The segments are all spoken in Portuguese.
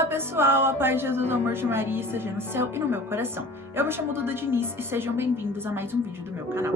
Olá pessoal, a paz de Jesus, o amor de Maria esteja no céu e no meu coração. Eu me chamo Duda Diniz e sejam bem-vindos a mais um vídeo do meu canal.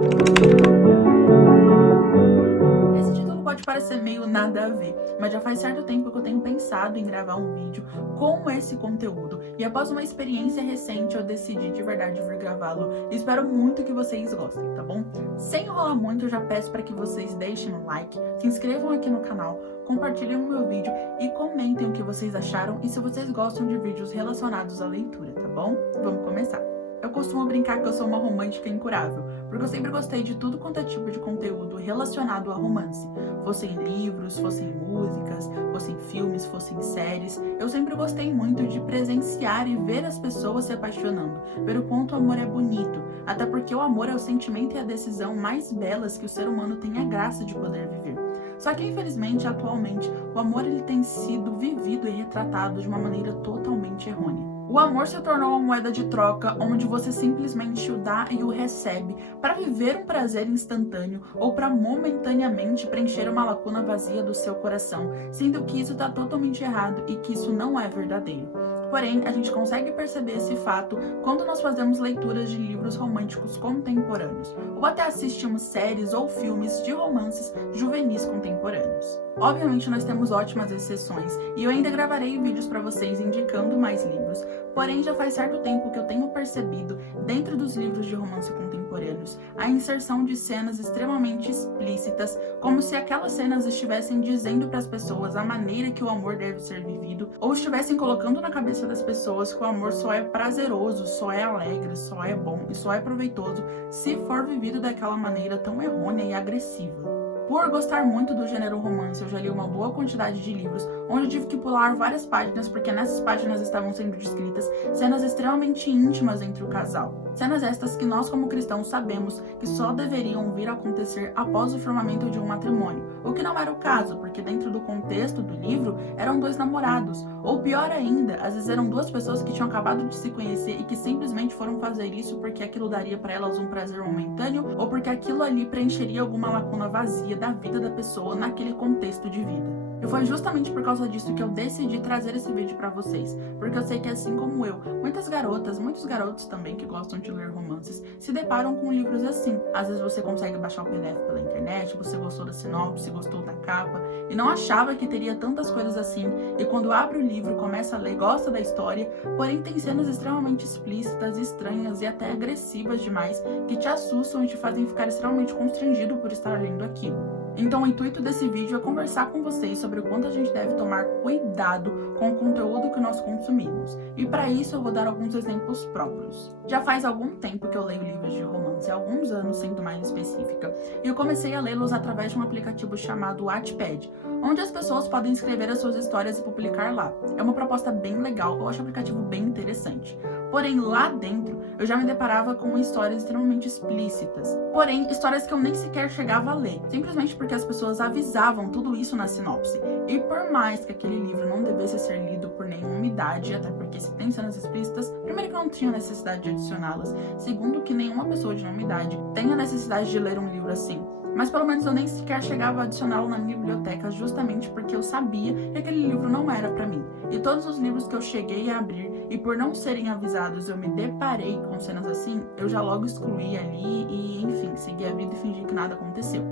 Esse título pode parecer meio nada a ver, mas já faz certo tempo que eu tenho pensado em gravar um vídeo com esse conteúdo e após uma experiência recente eu decidi de verdade vir gravá-lo e espero muito que vocês gostem, tá bom? Sem enrolar muito, eu já peço para que vocês deixem um like, se inscrevam aqui no canal, compartilhem o meu vídeo e comentem o que vocês acharam e se vocês gostam de vídeos relacionados à leitura, tá bom? Vamos começar! Eu costumo brincar que eu sou uma romântica incurável, porque eu sempre gostei de tudo quanto é tipo de conteúdo relacionado a romance. Fossem livros, fossem músicas, fossem filmes, fossem séries. Eu sempre gostei muito de presenciar e ver as pessoas se apaixonando, ver o quanto o amor é bonito, até porque o amor é o sentimento e a decisão mais belas que o ser humano tem a graça de poder viver. Só que infelizmente, atualmente, o amor ele tem sido vivido e retratado de uma maneira totalmente errônea. O amor se tornou uma moeda de troca onde você simplesmente o dá e o recebe para viver um prazer instantâneo ou para momentaneamente preencher uma lacuna vazia do seu coração, sendo que isso está totalmente errado e que isso não é verdadeiro. Porém, a gente consegue perceber esse fato quando nós fazemos leituras de livros românticos contemporâneos, ou até assistimos séries ou filmes de romances juvenis contemporâneos. Obviamente nós temos ótimas exceções e eu ainda gravarei vídeos para vocês indicando mais livros, porém já faz certo tempo que eu tenho percebido, dentro dos livros de romance contemporâneos, a inserção de cenas extremamente explícitas, como se aquelas cenas estivessem dizendo para as pessoas a maneira que o amor deve ser vivido, ou estivessem colocando na cabeça das pessoas que o amor só é prazeroso, só é alegre, só é bom e só é proveitoso se for vivido daquela maneira tão errônea e agressiva. Por gostar muito do gênero romance, eu já li uma boa quantidade de livros, onde eu tive que pular várias páginas, porque nessas páginas estavam sendo descritas cenas extremamente íntimas entre o casal. Cenas estas que nós como cristãos sabemos que só deveriam vir a acontecer após o firmamento de um matrimônio, o que não era o caso, porque dentro do contexto do livro eram dois namorados, ou pior ainda, às vezes eram duas pessoas que tinham acabado de se conhecer e que simplesmente foram fazer isso porque aquilo daria para elas um prazer momentâneo, ou porque aquilo ali preencheria alguma lacuna vazia da vida da pessoa naquele contexto de vida. E foi justamente por causa disso que eu decidi trazer esse vídeo pra vocês, porque eu sei que assim como eu, muitas garotas, muitos garotos também que gostam de ler romances, se deparam com livros assim. Às vezes você consegue baixar o PDF pela internet, você gostou da sinopse, gostou da capa, e não achava que teria tantas coisas assim, e quando abre o livro, começa a ler, gosta da história, porém tem cenas extremamente explícitas, estranhas e até agressivas demais, que te assustam e te fazem ficar extremamente constrangido por estar lendo aquilo. Então o intuito desse vídeo é conversar com vocês sobre o quanto a gente deve tomar cuidado com o conteúdo que nós consumimos. E para isso eu vou dar alguns exemplos próprios. Já faz algum tempo que eu leio livros de romance, há alguns anos sendo mais específica, e eu comecei a lê-los através de um aplicativo chamado Wattpad, onde as pessoas podem escrever as suas histórias e publicar lá. É uma proposta bem legal, eu acho o aplicativo bem interessante. Porém, lá dentro, eu já me deparava com histórias extremamente explícitas. Porém, histórias que eu nem sequer chegava a ler, simplesmente porque as pessoas avisavam tudo isso na sinopse. E por mais que aquele livro não devesse ser lido por nenhuma idade, até porque se tem cenas explícitas, primeiro que não tinha necessidade de adicioná-las, segundo que nenhuma pessoa de nenhuma idade tem a necessidade de ler um livro assim. Mas pelo menos eu nem sequer chegava a adicioná-lo na minha biblioteca justamente porque eu sabia que aquele livro não era pra mim. E todos os livros que eu cheguei a abrir e por não serem avisados eu me deparei com cenas assim, eu já logo excluí ali e enfim, segui a vida e fingi que nada aconteceu.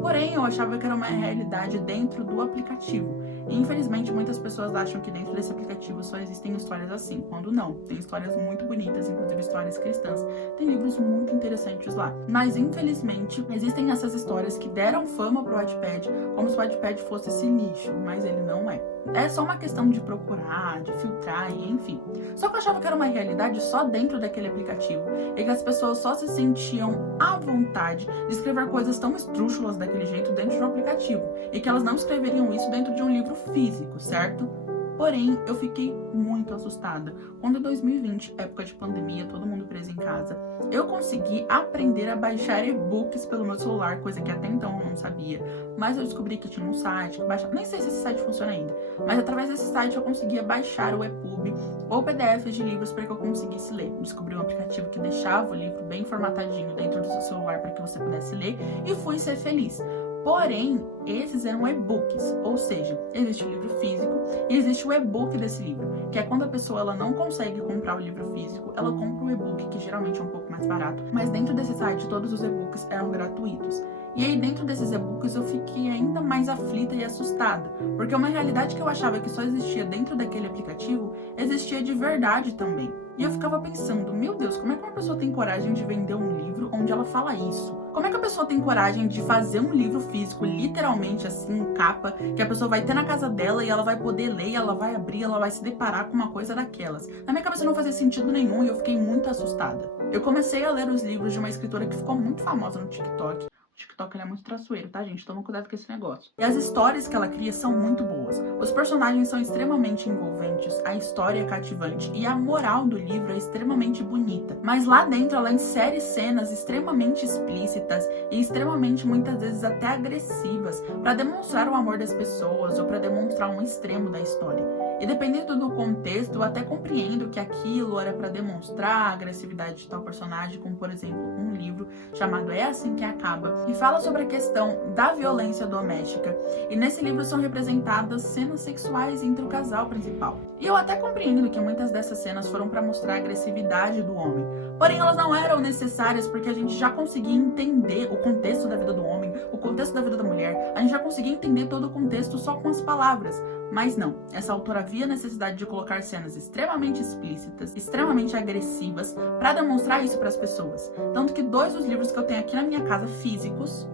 Porém, eu achava que era uma realidade dentro do aplicativo. E infelizmente muitas pessoas acham que dentro desse aplicativo só existem histórias assim, quando não. Tem histórias muito bonitas, inclusive histórias cristãs. Tem livros muito interessantes lá. Mas infelizmente existem essas histórias que deram fama pro Wattpad, como se o Wattpad fosse esse nicho, mas ele não é. É só uma questão de procurar, de filtrar e enfim. Só que eu achava que era uma realidade só dentro daquele aplicativo e que as pessoas só se sentiam à vontade de escrever coisas tão esdrúxulas daquele jeito dentro de um aplicativo e que elas não escreveriam isso dentro de um livro físico, certo? Porém, eu fiquei muito assustada. Quando em 2020, época de pandemia, todo mundo preso em casa, eu consegui aprender a baixar e-books pelo meu celular, coisa que até então eu não sabia. Mas eu descobri que tinha um site que baixava, nem sei se esse site funciona ainda, mas através desse site eu conseguia baixar o EPUB ou PDFs de livros para que eu conseguisse ler. Descobri um aplicativo que deixava o livro bem formatadinho dentro do seu celular para que você pudesse ler e fui ser feliz. Porém, esses eram e-books, ou seja, existe o livro físico e existe o e-book desse livro, que é quando a pessoa ela não consegue comprar o livro físico, ela compra o e-book, que geralmente é um pouco mais barato, mas dentro desse site todos os e-books eram gratuitos. E aí dentro desses e-books eu fiquei ainda mais aflita e assustada, porque uma realidade que eu achava que só existia dentro daquele aplicativo, existia de verdade também. E eu ficava pensando, meu Deus, como é que uma pessoa tem coragem de vender um livro onde ela fala isso? Como é que a pessoa tem coragem de fazer um livro físico, literalmente assim, capa, que a pessoa vai ter na casa dela e ela vai poder ler, ela vai abrir, ela vai se deparar com uma coisa daquelas? Na minha cabeça não fazia sentido nenhum e eu fiquei muito assustada. Eu comecei a ler os livros de uma escritora que ficou muito famosa no TikTok. O TikTok ele é muito traiçoeiro, tá, gente? Toma cuidado com esse negócio. E as histórias que ela cria são muito boas. Os personagens são extremamente envolventes, a história é cativante e a moral do livro é extremamente bonita. Mas lá dentro ela insere cenas extremamente explícitas e extremamente, muitas vezes, até agressivas para demonstrar o amor das pessoas ou para demonstrar um extremo da história. E dependendo do contexto, eu até compreendo que aquilo era para demonstrar a agressividade de tal personagem, como por exemplo um livro chamado É Assim Que Acaba, que fala sobre a questão da violência doméstica. E nesse livro são representadas cenas sexuais entre o casal principal. E eu até compreendo que muitas dessas cenas foram para mostrar a agressividade do homem. Porém, elas não eram necessárias porque a gente já conseguia entender o contexto da vida do homem, o contexto da vida da mulher. A gente já conseguia entender todo o contexto só com as palavras. Mas não, essa autora via a necessidade de colocar cenas extremamente explícitas, extremamente agressivas, para demonstrar isso para as pessoas. Tanto que 2 dos livros que eu tenho aqui na minha casa, físicos,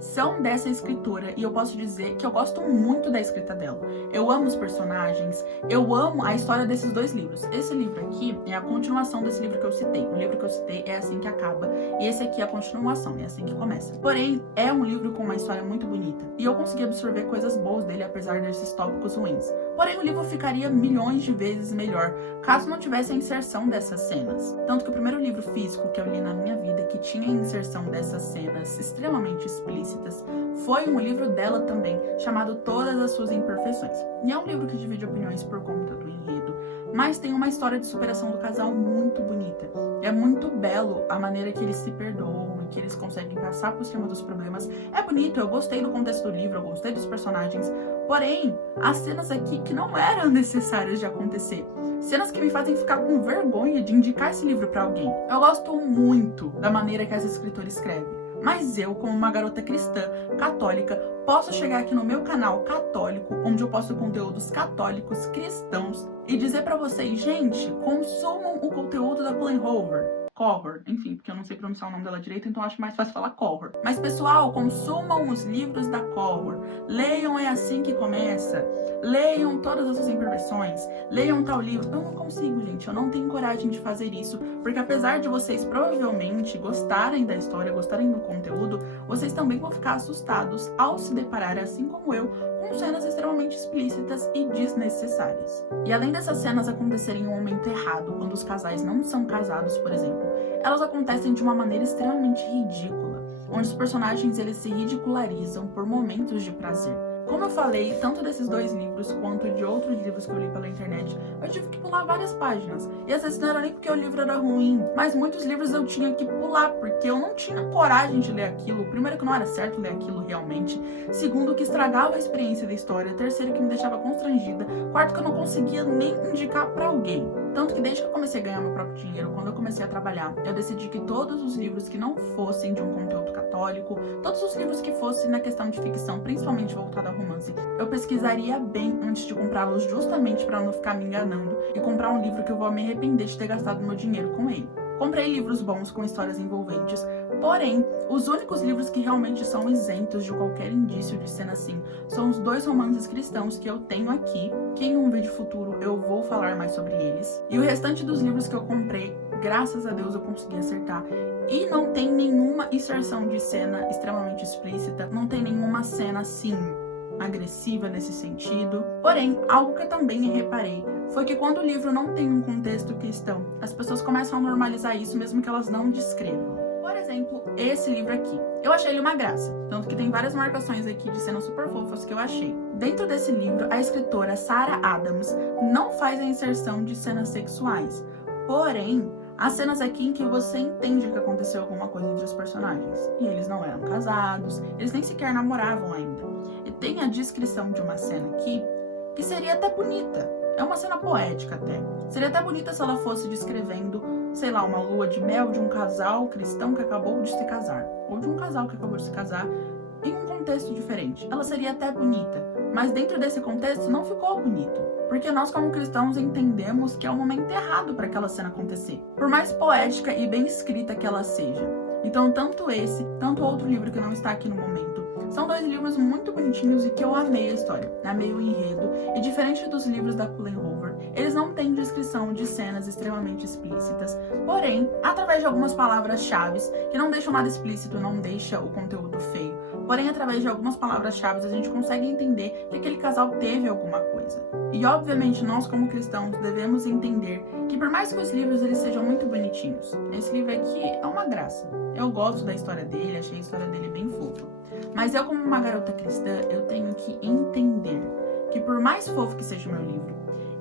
são dessa escritora e eu posso dizer que eu gosto muito da escrita dela. Eu amo os personagens, eu amo a história desses 2 livros. Esse livro aqui é a continuação desse livro que eu citei. O livro que eu citei é Assim Que Acaba e esse aqui é a continuação, é assim que começa. Porém, é um livro com uma história muito bonita e eu consegui absorver coisas boas dele apesar desses tópicos ruins. Porém, o livro ficaria milhões de vezes melhor caso não tivesse a inserção dessas cenas. Tanto que o primeiro livro físico que eu li na minha vida que tinha a inserção dessas cenas extremamente explícitas foi um livro dela também, chamado Todas as Suas Imperfeições. E é um livro que divide opiniões por conta do enredo, mas tem uma história de superação do casal muito bonita. É muito belo a maneira que eles se perdoam e que eles conseguem passar por cima dos problemas. É bonito, eu gostei do contexto do livro, eu gostei dos personagens, porém, há cenas aqui que não eram necessárias de acontecer. Cenas que me fazem ficar com vergonha de indicar esse livro pra alguém. Eu gosto muito da maneira que essa escritora escreve. Mas eu, como uma garota cristã, católica, posso chegar aqui no meu canal católico, onde eu posto conteúdos católicos, cristãos, e dizer pra vocês, gente, consumam o conteúdo da Colleen Hoover. Enfim, porque eu não sei pronunciar o nome dela direito, então acho mais fácil falar Cowher. Mas pessoal, consumam os livros da Cowher, leiam É Assim Que Começa, leiam Todas as Suas Imperfeições, leiam tal livro. Eu não consigo, gente, eu não tenho coragem de fazer isso, porque apesar de vocês provavelmente gostarem da história, gostarem do conteúdo, vocês também vão ficar assustados ao se deparar, assim como eu, com cenas extremamente explícitas e desnecessárias. E além dessas cenas acontecerem em um momento errado, quando os casais não são casados, por exemplo, elas acontecem de uma maneira extremamente ridícula, onde os personagens eles se ridicularizam por momentos de prazer. Como eu falei, tanto desses 2 livros quanto de outros livros que eu li pela internet, eu tive que pular várias páginas. E às vezes não era nem porque o livro era ruim, mas muitos livros eu tinha que pular, porque eu não tinha coragem de ler aquilo. Primeiro, que não era certo ler aquilo realmente. Segundo, que estragava a experiência da história. Terceiro, que me deixava constrangida. Quarto, que eu não conseguia nem indicar pra alguém. Tanto que desde que eu comecei a ganhar meu próprio dinheiro, quando eu comecei a trabalhar, eu decidi que todos os livros que não fossem de um conteúdo católico, todos os livros que fossem na questão de ficção, principalmente voltada a romance, eu pesquisaria bem antes de comprá-los, justamente para não ficar me enganando e comprar um livro que eu vou me arrepender de ter gastado meu dinheiro com ele. Comprei livros bons com histórias envolventes, porém, os únicos livros que realmente são isentos de qualquer indício de cena assim são os 2 romances cristãos que eu tenho aqui, que em um vídeo futuro eu vou falar mais sobre eles. E o restante dos livros que eu comprei, graças a Deus eu consegui acertar. E não tem nenhuma inserção de cena extremamente explícita, não tem nenhuma cena assim agressiva nesse sentido. Porém, algo que eu também reparei foi que quando o livro não tem um contexto cristão, as pessoas começam a normalizar isso mesmo que elas não descrevam. Por exemplo, esse livro aqui. Eu achei ele uma graça, tanto que tem várias marcações aqui de cenas super fofas que eu achei. Dentro desse livro, a escritora Sarah Adams não faz a inserção de cenas sexuais. Porém, Há cenas aqui em que você entende que aconteceu alguma coisa entre os personagens. E eles não eram casados, eles nem sequer namoravam ainda. E tem a descrição de uma cena aqui que seria até bonita. É uma cena poética até. Seria até bonita se ela fosse descrevendo, sei lá, uma lua de mel de um casal cristão que acabou de se casar. Ou de um casal que acabou de se casar em um contexto diferente. Ela seria até bonita. Mas dentro desse contexto não ficou bonito. Porque nós, como cristãos, entendemos que é o momento errado para aquela cena acontecer. Por mais poética e bem escrita que ela seja. Então, tanto esse, tanto outro livro que não está aqui no momento, são dois livros muito bonitinhos e que eu amei a história, amei o enredo. E diferente dos livros da Colleen Hoover, eles não têm descrição de cenas extremamente explícitas. Porém, através de algumas palavras-chave, que não deixam nada explícito, não deixa o conteúdo feio. Porém, através de algumas palavras-chave, a gente consegue entender que aquele casal teve alguma coisa. E, obviamente, nós, como cristãos, devemos entender que, por mais que os livros eles sejam muito bonitinhos, esse livro aqui é uma graça. Eu gosto da história dele, achei a história dele bem fofa. Mas eu, como uma garota cristã, eu tenho que entender que, por mais fofo que seja o meu livro,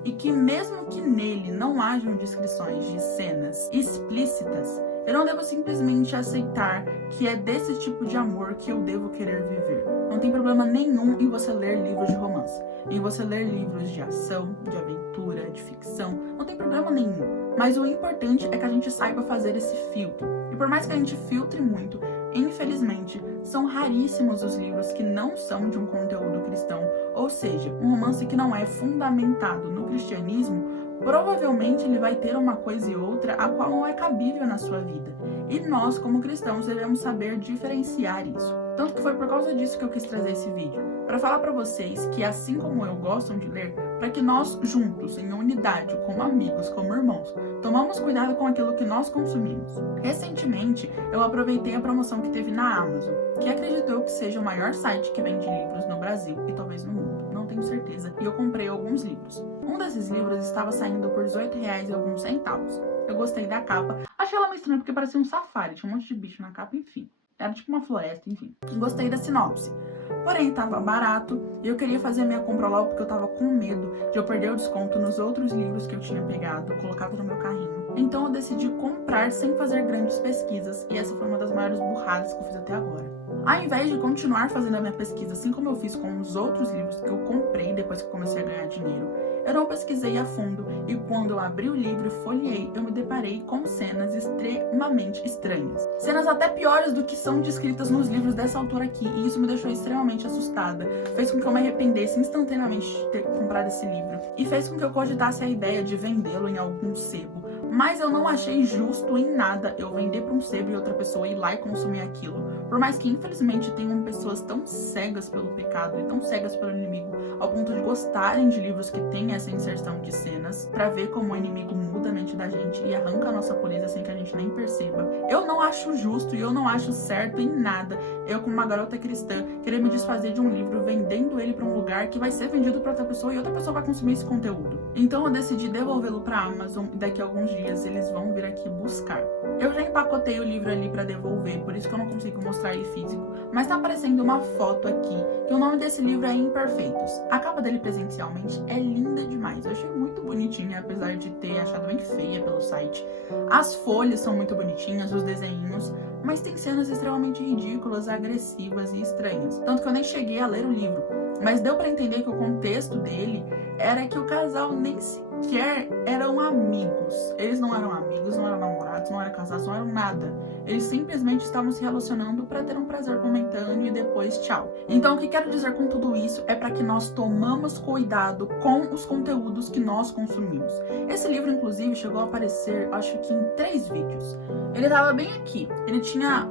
e que mesmo que nele não hajam descrições de cenas explícitas, eu não devo simplesmente aceitar que é desse tipo de amor que eu devo querer viver. Não tem problema nenhum em você ler livros de romance, em você ler livros de ação, de aventura, de ficção. Não tem problema nenhum. Mas o importante é que a gente saiba fazer esse filtro. E por mais que a gente filtre muito, infelizmente, são raríssimos os livros que não são de um conteúdo cristão, ou seja, um romance que não é fundamentado no cristianismo. Provavelmente ele vai ter uma coisa e outra a qual não é cabível na sua vida. E nós, como cristãos, devemos saber diferenciar isso. Tanto que foi por causa disso que eu quis trazer esse vídeo. Para falar para vocês que, assim como eu, gostam de ler, para que nós juntos, em unidade, como amigos, como irmãos, tomamos cuidado com aquilo que nós consumimos. Recentemente, eu aproveitei a promoção que teve na Amazon, que acredito eu que seja o maior site que vende livros no Brasil e talvez no mundo. Não tenho certeza. E eu comprei alguns livros. Um desses livros estava saindo por R$18 e alguns centavos. Eu gostei da capa. Achei ela meio estranha porque parecia um safari. Tinha um monte de bicho na capa, enfim. Era tipo uma floresta, enfim. Gostei da sinopse. Porém, tava barato e eu queria fazer a minha compra logo porque eu tava com medo de eu perder o desconto nos outros livros que eu tinha pegado, colocado no meu carrinho. Então eu decidi comprar sem fazer grandes pesquisas e essa foi uma das maiores burradas que eu fiz até agora. Ao invés de continuar fazendo a minha pesquisa assim como eu fiz com os outros livros que eu comprei depois que eu comecei a ganhar dinheiro, eu não pesquisei a fundo e quando eu abri o livro e folheei, eu me deparei com cenas extremamente estranhas. Cenas até piores do que são descritas nos livros dessa autora aqui, e isso me deixou extremamente assustada. Fez com que eu me arrependesse instantaneamente de ter comprado esse livro e fez com que eu cogitasse a ideia de vendê-lo em algum sebo. Mas eu não achei justo em nada eu vender para um sebo e outra pessoa ir lá e consumir aquilo. Por mais que, infelizmente, tenham pessoas tão cegas pelo pecado e tão cegas pelo inimigo, ao ponto de gostarem de livros que têm essa inserção de cenas, pra ver como o inimigo muda a mente da gente e arranca a nossa pureza sem que a gente nem perceba. Eu não acho justo e eu não acho certo em nada eu, como uma garota cristã, querer me desfazer de um livro vendendo ele pra um lugar que vai ser vendido pra outra pessoa e outra pessoa vai consumir esse conteúdo. Então eu decidi devolvê-lo pra Amazon e daqui a alguns dias eles vão vir aqui buscar. Eu já empacotei o livro ali pra devolver, por isso que eu não consigo mostrar ele físico, mas tá aparecendo uma foto aqui, que o nome desse livro é Imperfeitos. A capa dele presencialmente é linda demais, eu achei muito bonitinha, apesar de ter achado bem feia pelo site. As folhas são muito bonitinhas, os desenhinhos, mas tem cenas extremamente ridículas, agressivas e estranhas. Tanto que eu nem cheguei a ler o livro, mas deu pra entender que o contexto dele era que o casal nem sequer eram amigos. Eles não eram amigos, não eram namorados, não eram casados, não eram nada. Eles simplesmente estavam se relacionando para ter um prazer momentâneo e depois tchau. Então o que quero dizer com tudo isso é para que nós tomamos cuidado com os conteúdos que nós consumimos. Esse livro, inclusive, chegou a aparecer, acho que em 3 vídeos. Ele tava bem aqui. Ele tinha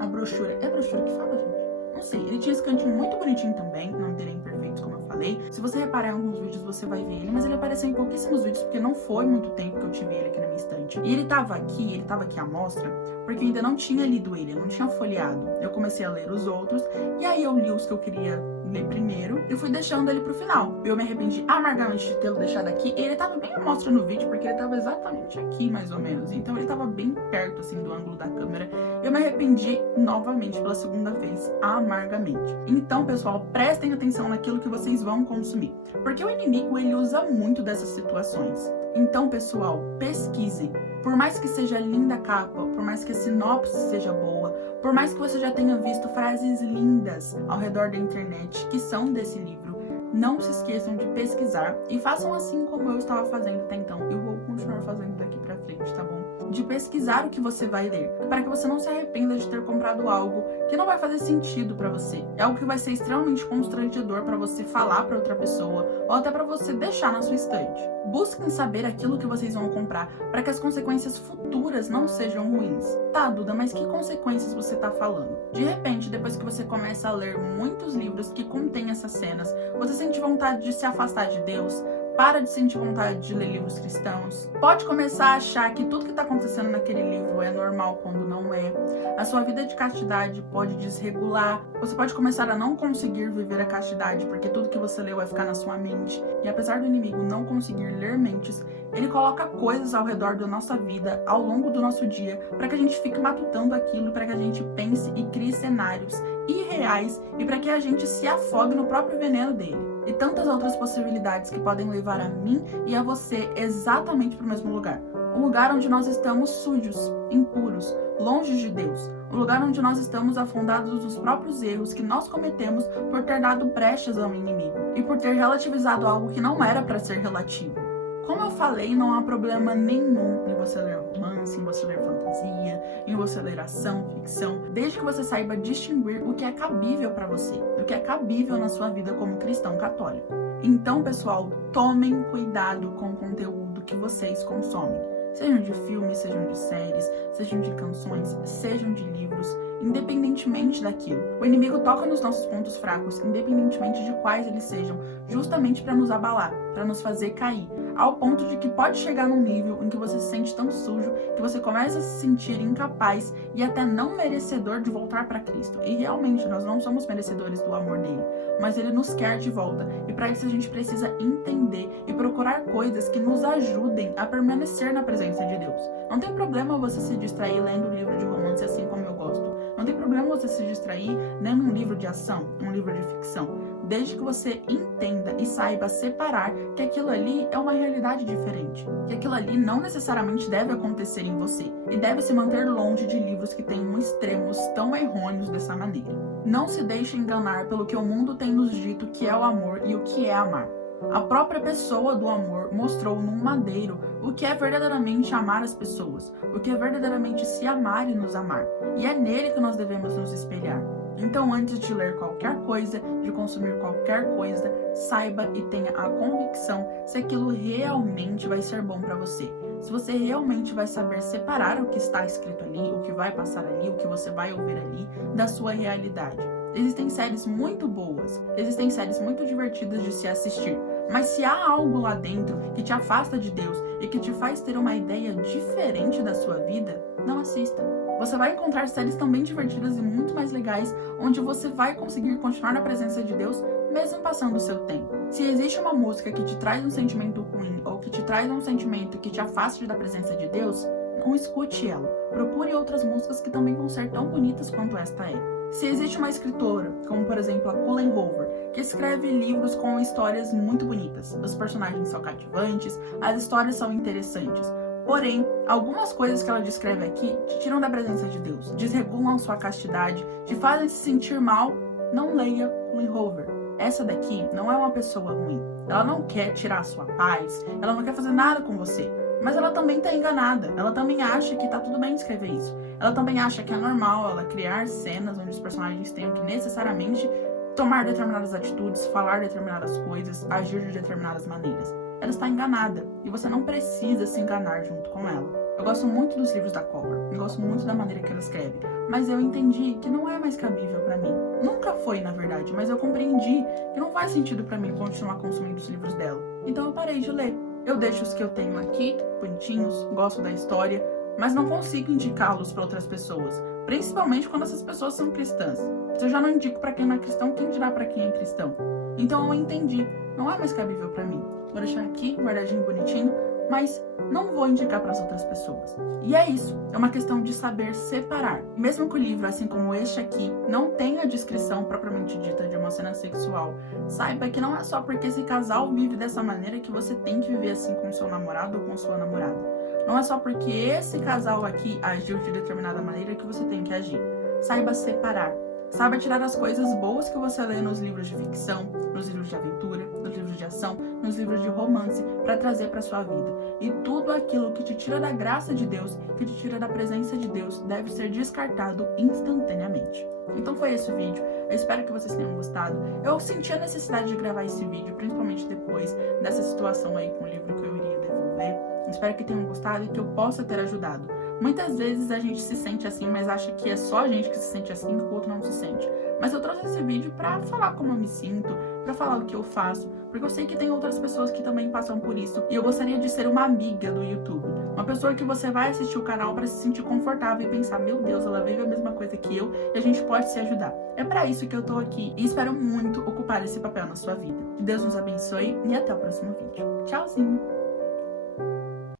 a brochura. É a brochura que fala, gente? Não sei. Ele tinha esse cantinho muito bonitinho também. Não terei Imperfeitos, como eu falei. Se você reparar em alguns vídeos, você vai ver ele. Mas ele apareceu em pouquíssimos vídeos, porque não foi muito tempo que eu tive ele aqui na minha estante. E ele tava aqui à mostra, porque eu ainda não tinha lido ele, eu não tinha folheado. Eu comecei a ler os outros, e aí eu li os que eu queria ler primeiro e fui deixando ele pro final. Eu me arrependi amargamente de tê-lo deixado aqui. Ele tava bem à mostra no vídeo, porque ele tava exatamente aqui, mais ou menos. Então ele tava bem perto, assim, do ângulo da câmera. Eu me arrependi novamente pela segunda vez, amargamente. Então, pessoal, prestem atenção naquilo que vocês vão consumir, porque o inimigo, ele usa muito dessas situações. Então, pessoal, pesquisem. Por mais que seja linda a capa, por mais que a sinopse seja boa, por mais que você já tenha visto frases lindas ao redor da internet que são desse livro, não se esqueçam de pesquisar e façam assim como eu estava fazendo até então. Eu vou continuar fazendo daqui pra frente, tá bom? De pesquisar o que você vai ler, para que você não se arrependa de ter comprado algo que não vai fazer sentido para você. É algo que vai ser extremamente constrangedor para você falar para outra pessoa ou até para você deixar na sua estante. Busquem saber aquilo que vocês vão comprar para que as consequências futuras não sejam ruins. Tá, Duda, mas que consequências você tá falando? De repente, depois que você começa a ler muitos livros que contêm essas cenas, você sente vontade de se afastar de Deus, para de sentir vontade de ler livros cristãos, pode começar a achar que tudo que está acontecendo naquele livro é normal quando não é. A sua vida de castidade pode desregular, você pode começar a não conseguir viver a castidade porque tudo que você leu vai ficar na sua mente. E apesar do inimigo não conseguir ler mentes, ele coloca coisas ao redor da nossa vida, ao longo do nosso dia, para que a gente fique matutando aquilo, para que a gente pense e crie cenários irreais e para que a gente se afogue no próprio veneno dele. E tantas outras possibilidades que podem levar a mim e a você exatamente para o mesmo lugar. Um lugar onde nós estamos sujos, impuros, longe de Deus. Um lugar onde nós estamos afundados nos próprios erros que nós cometemos por ter dado brechas ao inimigo e por ter relativizado algo que não era para ser relativo. Como eu falei, não há problema nenhum em você ler romance, em você ler fantasia, em você ler ação, ficção, desde que você saiba distinguir o que é cabível para você, o que é cabível na sua vida como cristão católico. Então, pessoal, tomem cuidado com o conteúdo que vocês consomem. Sejam de filmes, sejam de séries, sejam de canções, sejam de livros, independentemente daquilo. O inimigo toca nos nossos pontos fracos, independentemente de quais eles sejam, justamente para nos abalar, para nos fazer cair, ao ponto de que pode chegar num nível em que você se sente tão sujo que você começa a se sentir incapaz e até não merecedor de voltar para Cristo. E realmente nós não somos merecedores do amor dele, mas ele nos quer de volta. E para isso a gente precisa entender e procurar coisas que nos ajudem a permanecer na presença de Deus. Não tem problema você se distrair lendo um livro de romance assim como eu gosto. Não tem problema você se distrair lendo um livro de ação, um livro de ficção. Desde que você entenda e saiba separar que aquilo ali é uma realidade diferente. Que aquilo ali não necessariamente deve acontecer em você. E deve se manter longe de livros que tenham extremos tão errôneos dessa maneira. Não se deixe enganar pelo que o mundo tem nos dito que é o amor e o que é amar. A própria pessoa do amor mostrou num madeiro o que é verdadeiramente amar as pessoas, o que é verdadeiramente se amar e nos amar. E é nele que nós devemos nos espelhar. Então, antes de ler qualquer coisa, de consumir qualquer coisa, saiba e tenha a convicção se aquilo realmente vai ser bom para você. Se você realmente vai saber separar o que está escrito ali, o que vai passar ali, o que você vai ouvir ali, da sua realidade. Existem séries muito boas, existem séries muito divertidas de se assistir, mas se há algo lá dentro que te afasta de Deus e que te faz ter uma ideia diferente da sua vida, não assista. Você vai encontrar séries também divertidas e muito mais legais, onde você vai conseguir continuar na presença de Deus, mesmo passando o seu tempo. Se existe uma música que te traz um sentimento ruim, ou que te traz um sentimento que te afaste da presença de Deus, não escute ela. Procure outras músicas que também vão ser tão bonitas quanto esta é. Se existe uma escritora, como por exemplo a Colleen Hoover, que escreve livros com histórias muito bonitas, os personagens são cativantes, as histórias são interessantes. Porém, algumas coisas que ela descreve aqui te tiram da presença de Deus, desregulam sua castidade, te fazem se sentir mal. Não leia Colleen Hoover. Essa daqui não é uma pessoa ruim. Ela não quer tirar a sua paz, ela não quer fazer nada com você. Mas ela também tá enganada. Ela também acha que tá tudo bem escrever isso. Ela também acha que é normal ela criar cenas onde os personagens tenham que necessariamente tomar determinadas atitudes, falar determinadas coisas, agir de determinadas maneiras. Ela está enganada e você não precisa se enganar junto com ela. Eu gosto muito dos livros da Cover, eu gosto muito da maneira que ela escreve, mas eu entendi que não é mais cabível pra mim. Nunca foi, na verdade, mas eu compreendi que não faz sentido pra mim continuar consumindo os livros dela. Então eu parei de ler. Eu deixo os que eu tenho aqui, bonitinhos, gosto da história, mas não consigo indicá-los para outras pessoas, principalmente quando essas pessoas são cristãs. Se eu já não indico para quem não é cristão, quem dirá para quem é cristão? Então eu entendi, não é mais cabível para mim. Vou deixar aqui, guardadinho, bonitinho, mas não vou indicar para as outras pessoas. E é isso, é uma questão de saber separar. Mesmo que o livro, assim como este aqui, não tenha descrição propriamente dita de uma cena sexual, saiba que não é só porque esse casal vive dessa maneira que você tem que viver assim com seu namorado ou com sua namorada. Não é só porque esse casal aqui agiu de determinada maneira que você tem que agir. Saiba separar. Saiba tirar as coisas boas que você lê nos livros de ficção, nos livros de aventura, nos livros de ação, nos livros de romance, para trazer para sua vida. E tudo aquilo que te tira da graça de Deus, que te tira da presença de Deus, deve ser descartado instantaneamente. Então foi esse o vídeo. Eu espero que vocês tenham gostado. Eu senti a necessidade de gravar esse vídeo, principalmente depois dessa situação aí com o livro que eu iria devolver. Espero que tenham gostado e que eu possa ter ajudado. Muitas vezes a gente se sente assim, mas acha que é só a gente que se sente assim, que o outro não se sente. Mas eu trouxe esse vídeo pra falar como eu me sinto, pra falar o que eu faço, porque eu sei que tem outras pessoas que também passam por isso. E eu gostaria de ser uma amiga do YouTube. Uma pessoa que você vai assistir o canal pra se sentir confortável e pensar, meu Deus, ela vive a mesma coisa que eu e a gente pode se ajudar. É pra isso que eu tô aqui e espero muito ocupar esse papel na sua vida. Que Deus nos abençoe e até o próximo vídeo. Tchauzinho!